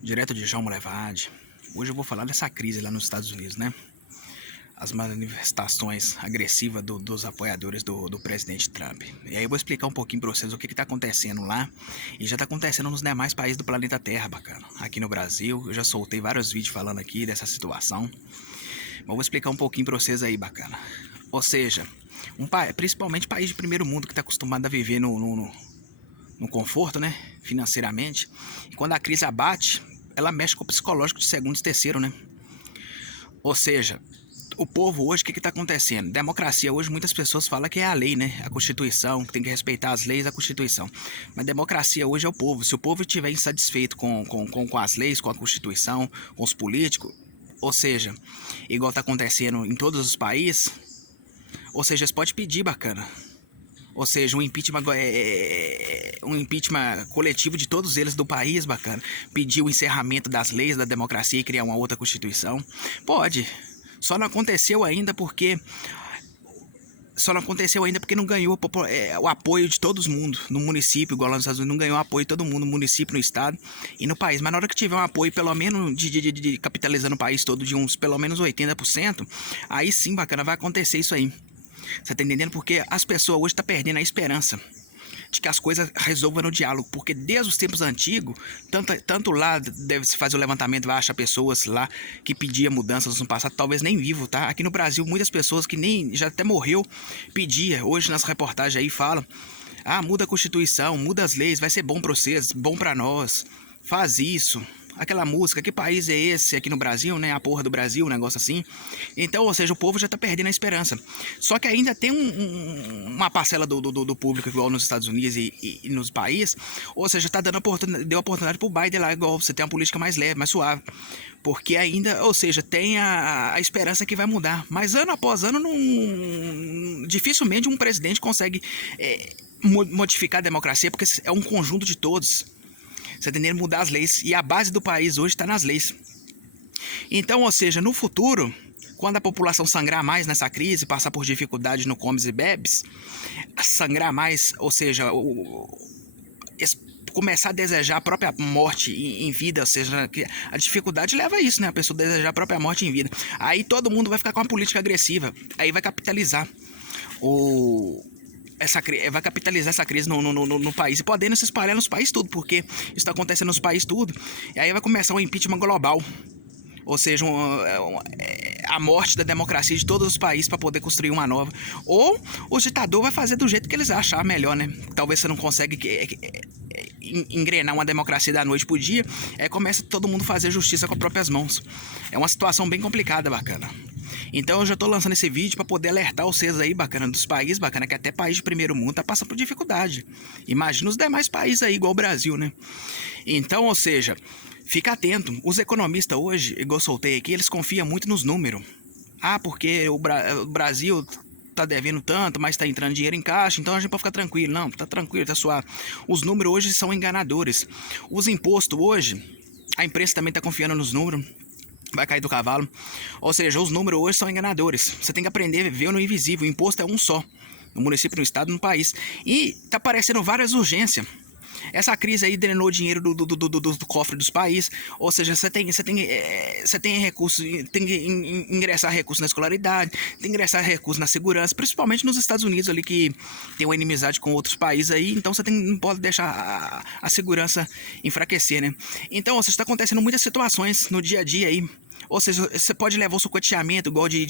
Direto de João Molevade. Hoje eu vou falar dessa crise lá nos Estados Unidos, né? As manifestações agressivas dos apoiadores do presidente Trump. E aí eu vou explicar um pouquinho pra vocês o que tá acontecendo lá. E já tá acontecendo nos demais países do planeta Terra, bacana. Aqui no Brasil, eu já soltei vários vídeos falando aqui dessa situação. Mas eu vou explicar um pouquinho pra vocês aí, bacana. Ou seja, principalmente país de primeiro mundo que tá acostumado a viver no conforto, né? Financeiramente. E quando a crise abate, ela mexe com o psicológico de segundo e terceiro, né? Ou seja, o povo hoje, o que está acontecendo? Democracia hoje, muitas pessoas falam que é a lei, né? A Constituição, que tem que respeitar as leis da Constituição. Mas democracia hoje é o povo. Se o povo estiver insatisfeito com as leis, com a Constituição, com os políticos, ou seja, igual está acontecendo em todos os países, ou seja, eles podem pedir, bacana. Ou seja, um impeachment coletivo de todos eles do país, bacana. Pedir o encerramento das leis da democracia e criar uma outra constituição. Pode. Só não aconteceu ainda porque não ganhou o apoio de todo mundo no município, igual lá nos Estados Unidos, não ganhou o apoio de todo mundo no município, no estado e no país. Mas na hora que tiver um apoio, pelo menos, de capitalizando o país todo de uns, pelo menos 80%, aí sim, bacana, vai acontecer isso aí. Você tá entendendo? Porque as pessoas hoje estão perdendo a esperança de que as coisas resolvam no diálogo, porque desde os tempos antigos, tanto lá deve-se fazer o levantamento, vai achar pessoas lá que pediam mudanças no passado, talvez nem vivo, tá? Aqui no Brasil, muitas pessoas que nem, já até morreu, pedia, hoje nas reportagens aí falam, muda a Constituição, muda as leis, vai ser bom pra vocês, bom pra nós, faz isso. Aquela música, que país é esse aqui no Brasil, né? A porra do Brasil, um negócio assim. Então, ou seja, o povo já tá perdendo a esperança. Só que ainda tem uma parcela do público, igual nos Estados Unidos e nos países, ou seja, tá dando deu oportunidade pro Biden lá, igual você tem uma política mais leve, mais suave. Porque ainda, ou seja, tem a esperança que vai mudar. Mas ano após ano, dificilmente um presidente consegue modificar a democracia, porque é um conjunto de todos. Você tem que mudar as leis. E a base do país hoje está nas leis. Então, ou seja, no futuro, quando a população sangrar mais nessa crise, passar por dificuldades no comes e bebes, sangrar mais, ou seja, começar a desejar a própria morte em vida, ou seja, a dificuldade leva a isso, né? A pessoa desejar a própria morte em vida. Aí todo mundo vai ficar com uma política agressiva. Aí vai capitalizar vai capitalizar essa crise no país e podendo se espalhar nos países tudo, porque isso está acontecendo nos países tudo, e aí vai começar um impeachment global, ou seja, a morte da democracia de todos os países para poder construir uma nova, ou o ditador vai fazer do jeito que eles achar melhor, né? Talvez você não consegue engrenar uma democracia da noite pro dia, começa todo mundo a fazer justiça com as próprias mãos. É uma situação bem complicada, bacana. Então eu já tô lançando esse vídeo para poder alertar vocês aí, bacana, dos países, bacana, que até país de primeiro mundo tá passando por dificuldade. Imagina os demais países aí, igual o Brasil, né? Então, ou seja, fica atento. Os economistas hoje, igual eu soltei aqui, eles confiam muito nos números. Porque o Brasil tá devendo tanto, mas tá entrando dinheiro em caixa, então a gente pode ficar tranquilo. Não, tá tranquilo, tá suave. Os números hoje são enganadores. Os impostos hoje, a imprensa também tá confiando nos números. Vai cair do cavalo. Ou seja, os números hoje são enganadores. Você tem que aprender a ver no invisível. O imposto é um só. No município, no estado, no país. E tá aparecendo várias urgências. Essa crise aí drenou dinheiro do cofre dos países. Ou seja, você tem recursos, tem que ingressar recursos na escolaridade, tem que ingressar recursos na segurança, principalmente nos Estados Unidos ali, que tem uma inimizade com outros países aí, então você não pode deixar a segurança enfraquecer, né? Então, ou seja, está acontecendo muitas situações no dia a dia aí. Ou seja, você pode levar o sucateamento igual de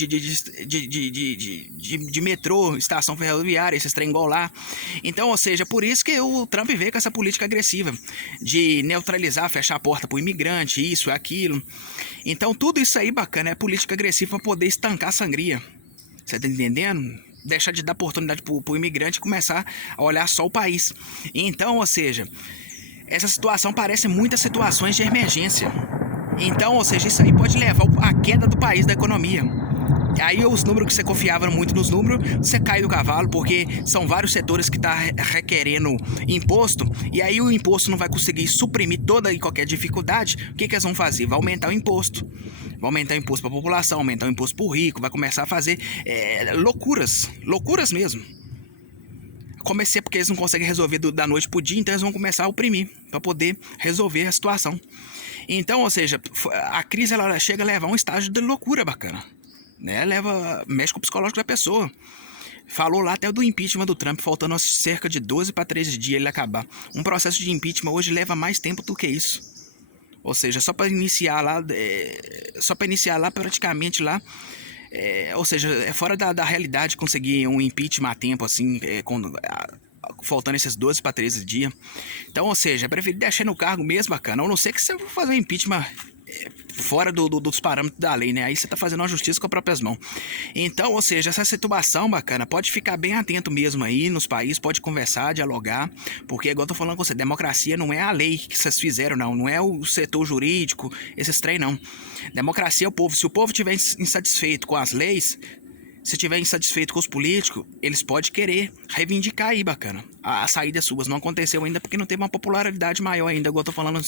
metrô, estação ferroviária, esses trem igual lá. Então, ou seja, por isso que o Trump veio com essa política agressiva de neutralizar, fechar a porta pro imigrante, isso, aquilo. Então, tudo isso aí, bacana, é política agressiva para poder estancar a sangria. Você tá entendendo? Deixar de dar oportunidade pro imigrante começar a olhar só o país. Então, ou seja, essa situação parece muitas situações de emergência. Então, ou seja, isso aí pode levar à queda do país, da economia. Aí os números que você confiava muito nos números, você cai do cavalo, porque são vários setores que estão requerendo imposto, e aí o imposto não vai conseguir suprimir toda e qualquer dificuldade. O que eles vão fazer? Vai aumentar o imposto. Vai aumentar o imposto para a população, aumentar o imposto para o rico, vai começar a fazer loucuras mesmo. Comecei porque eles não conseguem resolver da noite pro dia, então eles vão começar a oprimir para poder resolver a situação. Então, ou seja, a crise ela chega a levar um estágio de loucura bacana, né? Mexe com o psicológico da pessoa. Falou lá até do impeachment do Trump, faltando cerca de 12 para 13 dias ele acabar. Um processo de impeachment hoje leva mais tempo do que isso. Ou seja, só para iniciar lá praticamente lá, ou seja, é fora da realidade conseguir um impeachment a tempo assim, faltando esses 12 para 13 dias. Então, ou seja, é preferir deixar no cargo mesmo, bacana. Ou não sei que você vai fazer um impeachment fora dos parâmetros da lei, né? Aí você tá fazendo uma justiça com as próprias mãos. Então, ou seja, essa situação, bacana, pode ficar bem atento mesmo aí nos países, pode conversar, dialogar, porque igual eu tô falando com você, democracia não é a lei que vocês fizeram, não é o setor jurídico, esses trem, não. Democracia é o povo. Se o povo estiver insatisfeito com as leis, se estiver insatisfeito com os políticos, eles podem querer reivindicar aí, bacana. As saídas suas não aconteceu ainda porque não teve uma popularidade maior ainda, igual eu tô falando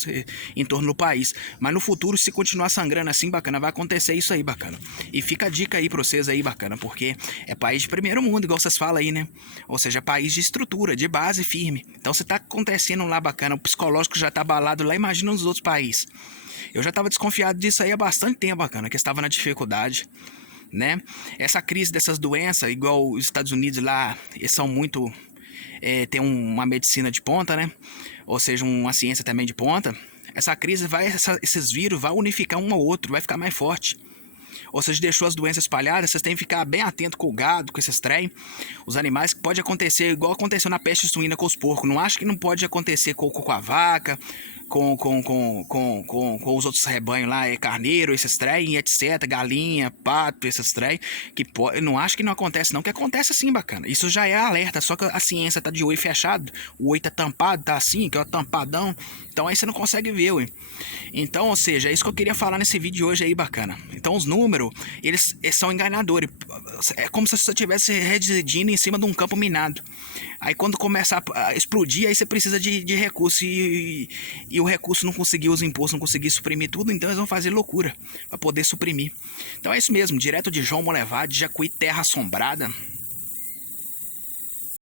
em torno do país. Mas no futuro, se continuar sangrando assim, bacana, vai acontecer isso aí, bacana. E fica a dica aí pra vocês aí, bacana, porque é país de primeiro mundo, igual vocês falam aí, né? Ou seja, país de estrutura, de base firme. Então, se tá acontecendo lá, bacana, o psicológico já tá abalado lá, imagina nos outros países. Eu já tava desconfiado disso aí há bastante tempo, bacana, que estava na dificuldade, né? Essa crise dessas doenças, igual os Estados Unidos lá, eles são muito tem uma medicina de ponta, né? Ou seja, uma ciência também de ponta. Essa crise esses vírus vai unificar um ao outro, vai ficar mais forte. Ou seja, deixou as doenças espalhadas, vocês têm que ficar bem atento com o gado, com esses trem, os animais, que pode acontecer igual aconteceu na peste suína com os porcos. Não acho que não pode acontecer com a vaca, com os outros rebanhos lá, carneiro, esses trem, etc, galinha, pato, esses trem, não acho que não acontece não, que acontece sim, bacana. Isso já é alerta, só que a ciência tá de olho fechado, o olho tá tampado, tá assim, que é o tampadão, então aí você não consegue ver, ué. Então, ou seja, é isso que eu queria falar nesse vídeo de hoje aí, bacana. Então os números, eles são enganadores, é como se você estivesse residindo em cima de um campo minado. Aí quando começar a explodir, aí você precisa de recurso e o recurso não conseguir, os impostos não conseguir suprimir tudo, então eles vão fazer loucura para poder suprimir. Então é isso mesmo, direto de João Molevade, Jacuí, Terra Assombrada.